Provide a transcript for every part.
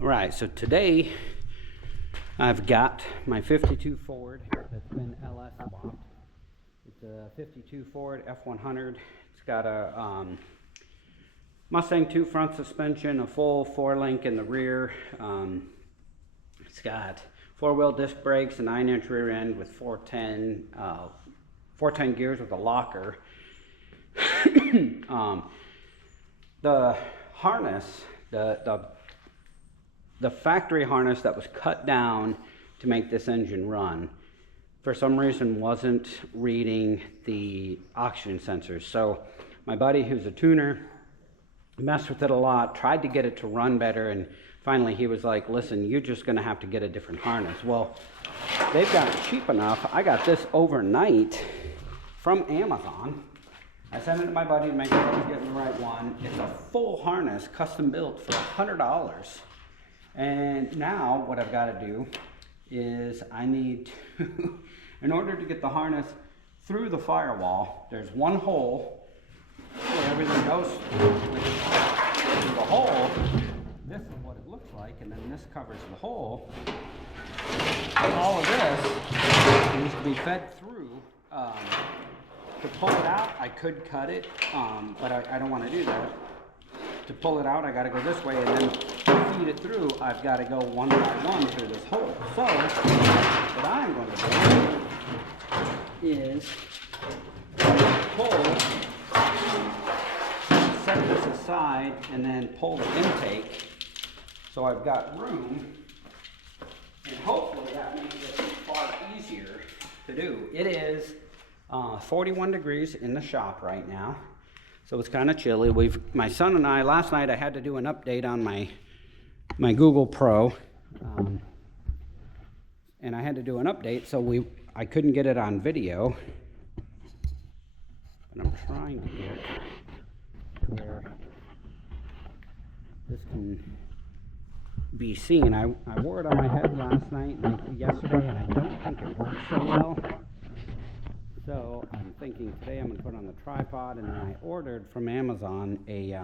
All right, so today I've got my 52 Ford that's been LS swapped. It's a 52 Ford F100. It's got a Mustang 2 front suspension, a full 4-link in the rear. It's got 4-wheel disc brakes, a 9-inch rear end with 410 gears with a locker. The harness, the factory harness that was cut down to make this engine run, for some reason wasn't reading the oxygen sensors. So my buddy, who's a tuner, messed with it a lot, tried to get it to run better, and finally he was like, listen, you're just gonna have to get a different harness. Well, they've got it cheap enough. I got this overnight from Amazon. I sent it to my buddy to make sure I was getting the right one. It's a full harness, custom built for $100. And now what I've got to do is I need to, in order to get the harness through the firewall, there's one hole where everything goes through the hole. This is what it looks like, and then this covers the hole. All of this needs to be fed through. To pull it out, I could cut it, but I don't want to do that. To pull it out, I got to go this way, and then to feed it through, I've got to go one by one through this hole. So what I'm going to do is pull, set this aside, and then pull the intake so I've got room, and hopefully that makes it far easier to do. It is 41 degrees in the shop right now, so it's kind of chilly. My son and I, last night I had to do an update on my Google Pro, and I had to do an update, so I couldn't get it on video, but I'm trying to get to where this can be seen. I wore it on my head last night and yesterday, and I don't think it worked so well. So I'm thinking today I'm going to put it on the tripod, and then I ordered from Amazon a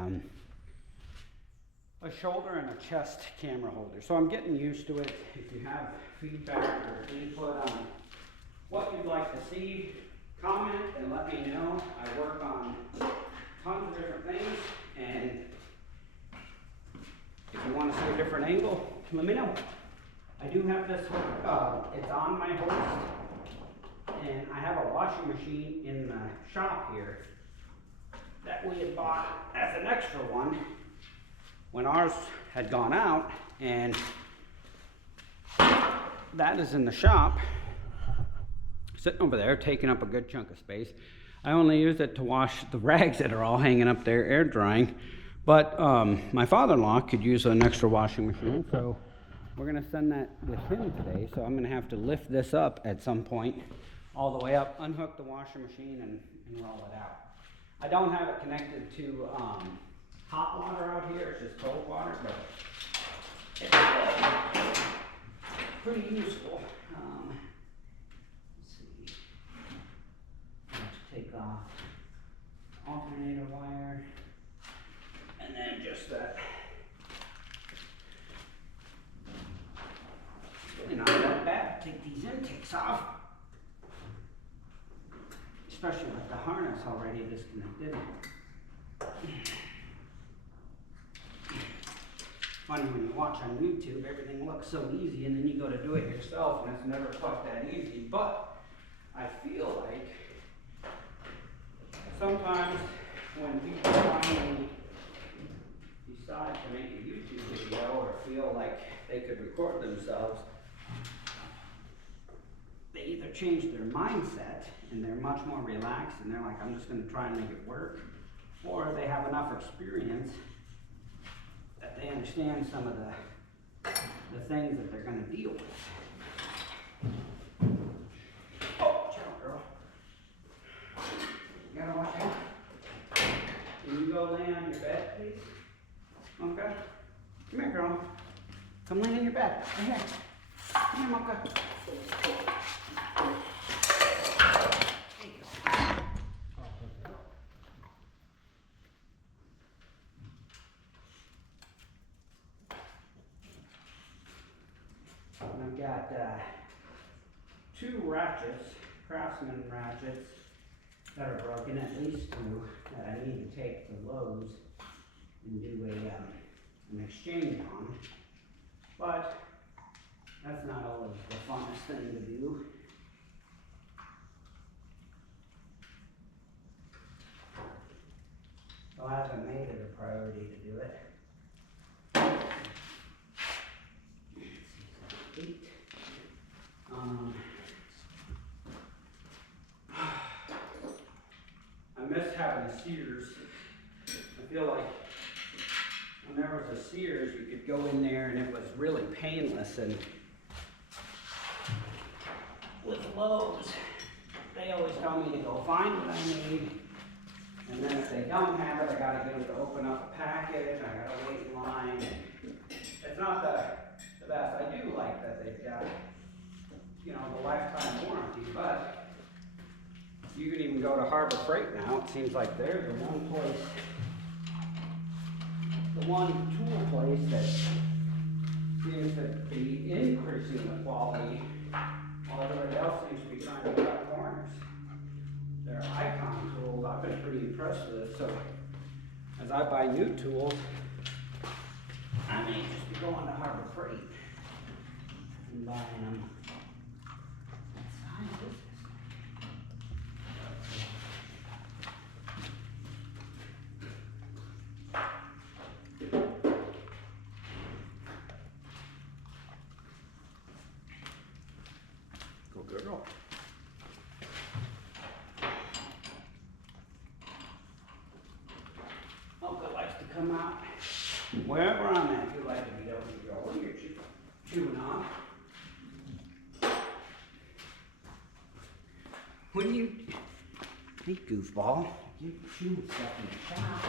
shoulder and a chest camera holder. So I'm getting used to it. If you have feedback or input on what you'd like to see, comment and let me know. I work on tons of different things, and if you want to see a different angle, let me know. I do have this, it's on my hoist. And I have a washing machine in the shop here that we had bought as an extra one when ours had gone out, and that is in the shop sitting over there taking up a good chunk of space. I only use it to wash the rags that are all hanging up there air drying, but my father-in-law could use an extra washing machine, so we're going to send that with him today. So I'm going to have to lift this up at some point all the way up, unhook the washing machine, and roll it out. I don't have it connected to hot water out here, it's just cold water, but it's pretty useful. Let's see. I have to take off alternator wire, and then just that. It's really not that bad to take these intakes off, especially with the harness already disconnected. Funny when you watch on YouTube, everything looks so easy, and then you go to do it yourself, and it's never quite that easy. But I feel like sometimes when people finally decide to make a YouTube video or feel like they could record themselves, they either change their mindset and they're much more relaxed and they're like, I'm just going to try and make it work, or they have enough experience that they understand some of the things that they're going to deal with. Oh, chill, girl. You gotta watch out. Can you go lay on your bed, please? Okay. Come here, girl. Come lay on your bed. Right here. Come here, Mocha. got 2 ratchets, Craftsman ratchets, that are broken, at least 2, that I need to take to Lowe's and do an exchange on. But that's not always the funnest thing to do. So I haven't made it a priority to do it. I miss having a Sears. I feel like when there was a Sears, you could go in there and it was really painless. And with Lowe's, they always tell me to go find what I need. And then if they don't have it, I gotta go to open up a package, I gotta wait in line. It's not the best. I do like that they've got, you know, the lifetime warranty, but you can even go to Harbor Freight now. It seems like they're the one place, the one tool place that seems to be increasing the quality, while everybody else seems to be trying to cut corners. Their Icon tools I've been pretty impressed with, so as I buy new tools, I may just be going to Harbor Freight and buying them. What size is this? Go girl. Uncle likes to come out wherever I'm at. You like to be able to go. What are you chewing on? What are you? Hey, goofball. You're chewing stuff in the shop.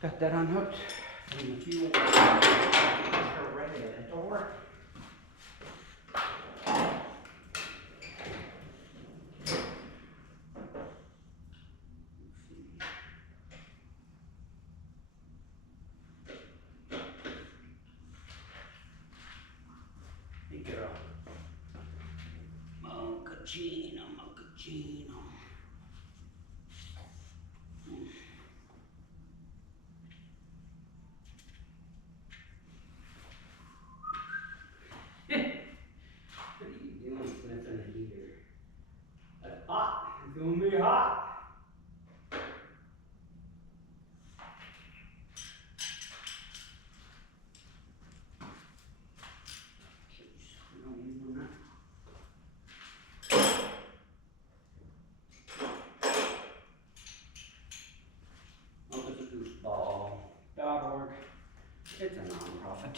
Got that unhooked. And the fuel are ready at the door. Hey girl. Mochaccino, mochaccino. It's gonna be hot. Goofball.org. It's a nonprofit.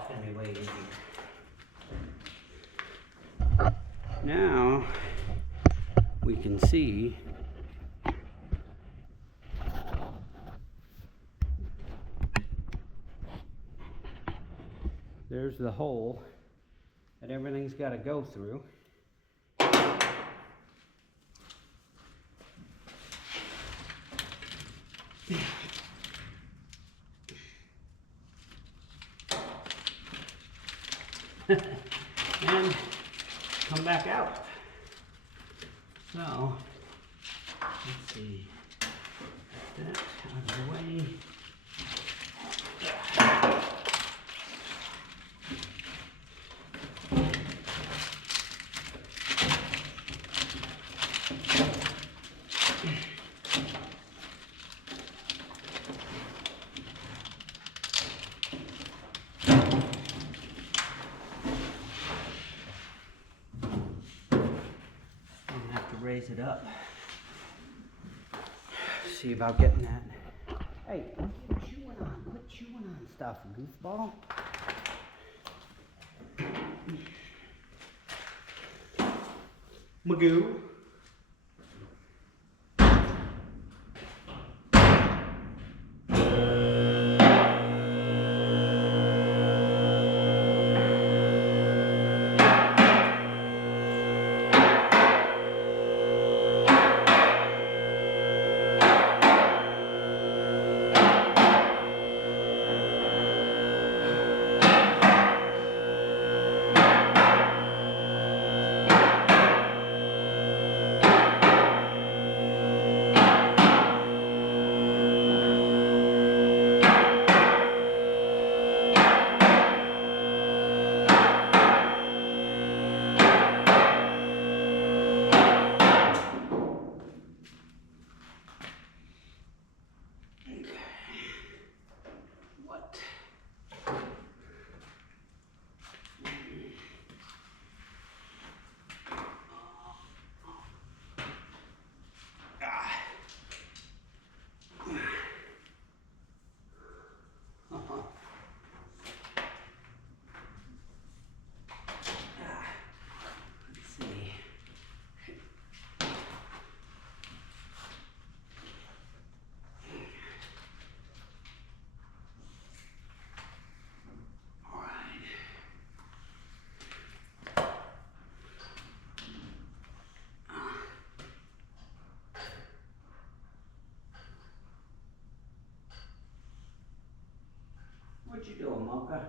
it's gonna be way easier. Now we can see there's the hole that everything's got to go through. And come back out. So, let's see. Get that out of the way. Raise it up. See about getting that. Hey, quit chewing on stuff, goofball. Magoo. What you doing, Mocha?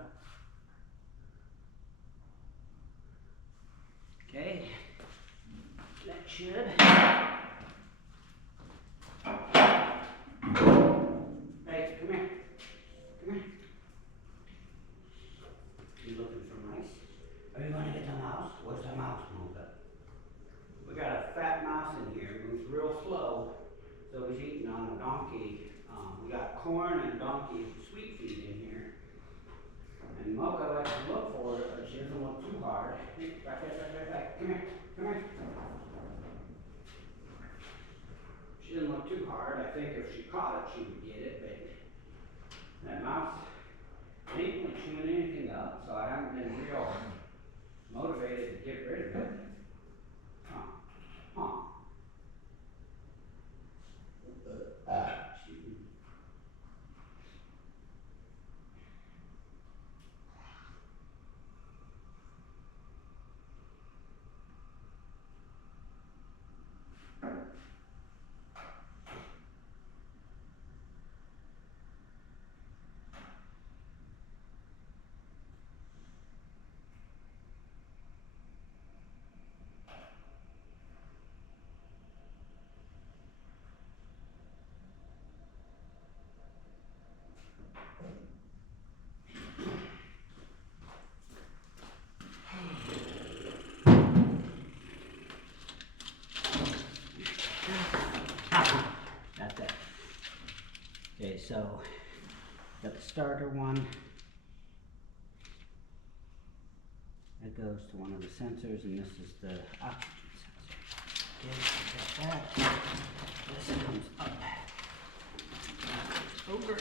Okay, that should. Hey, come here. Come here. You looking for mice? Are you going to get the mouse? Where's the mouse, Mocha? We got a fat mouse in here. Moves real slow, so he's eating on a donkey. We got corn and donkey sweet feed in here. And Mocha likes to look for it, but she doesn't look too hard. Back. Come here. Come here. She didn't look too hard. I think if she caught it, she would get it, but that mouse ain't really chewing anything up, so I haven't been real motivated to get rid of it. Excuse me. Got that. Okay, so got the starter one. That goes to one of the sensors, and this is the oxygen sensor. Okay, got that. This comes up. Over.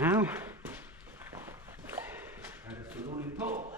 Now, that is the loading pole.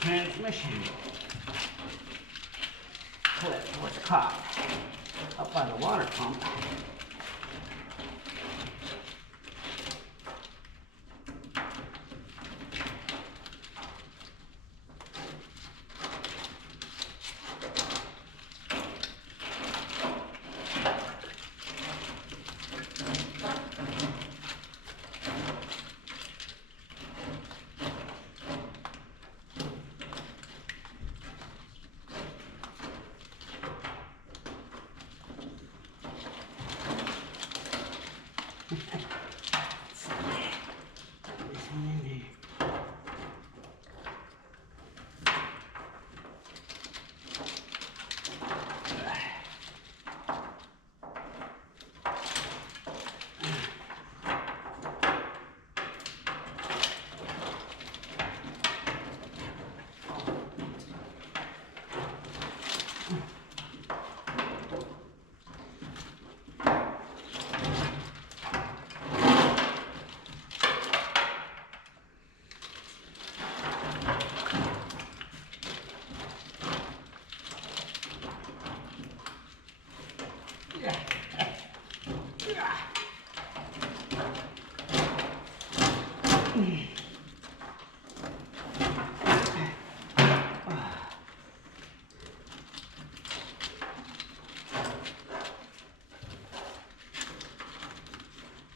Transmission clip was caught up by the water pump.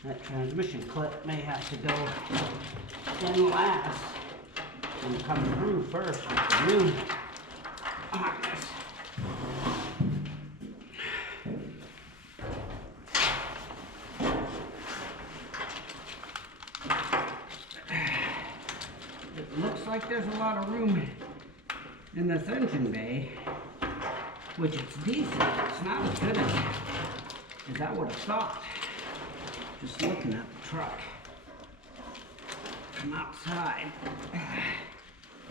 That transmission clip may have to go in last and come through first with the new harness. It looks like there's a lot of room in this engine bay, which it's decent. It's not as good as I would have thought. Just looking at the truck from outside.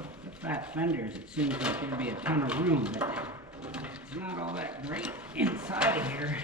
The fat fenders, it seems like there'd be a ton of room, but it's not all that great inside of here.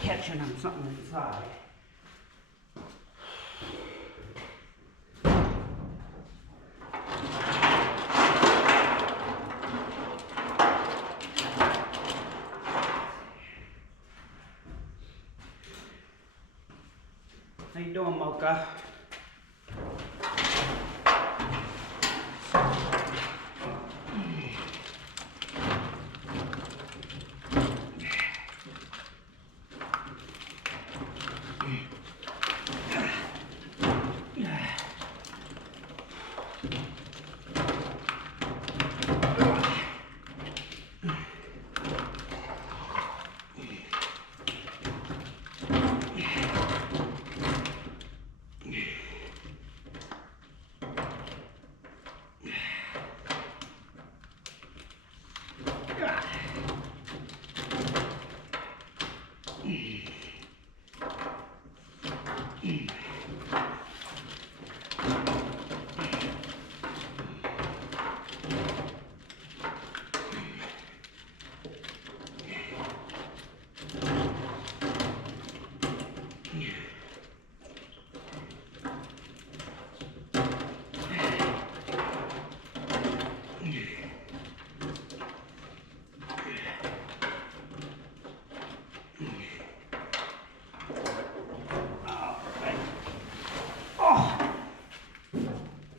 Catching on something inside. How you doing, Mocha?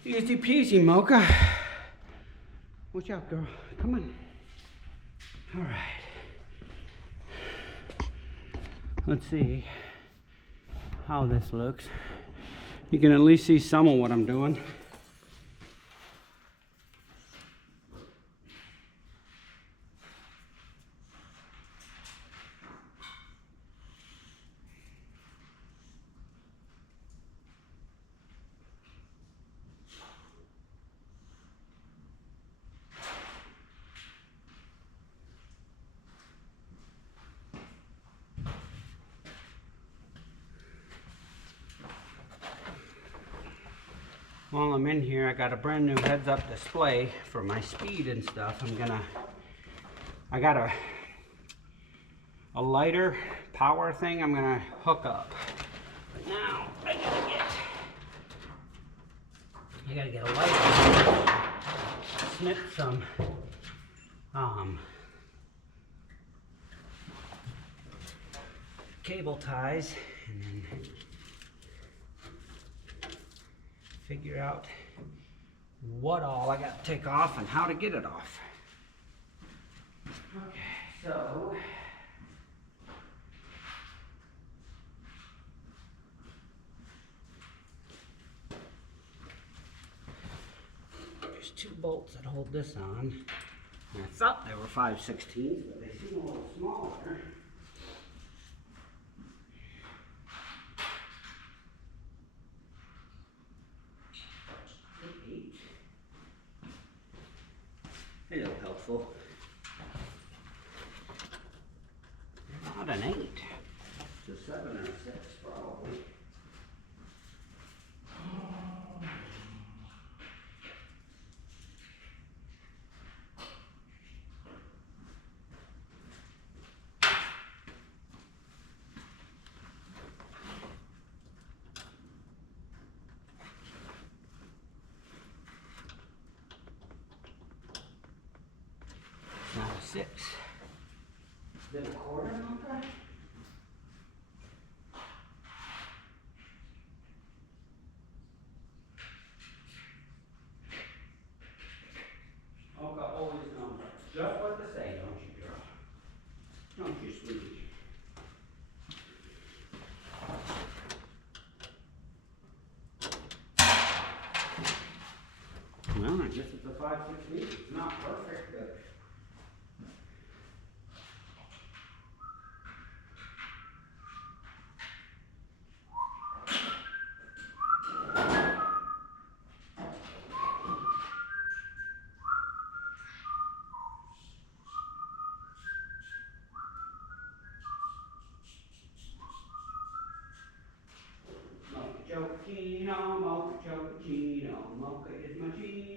Easy peasy, Mocha. Watch out, girl. Come on. All right. Let's see how this looks. You can at least see some of what I'm doing. While I'm in here, I got a brand new heads-up display for my speed and stuff. I got a lighter power thing I'm gonna hook up. But now I gotta get a lighter. Snip some cable ties and then figure out what all I got to take off and how to get it off. Okay, so there's two bolts that hold this on. And I thought they were 5/16, but they seem a little smaller. A little helpful. Not an 8. It's a 7 or a 6 probably. Not a 6. Then a quarter, Mocha? Mocha always numbers. This is a 5/6 meter. It's not perfect, but mocha chocino, mocha chocino, mocha is my chino.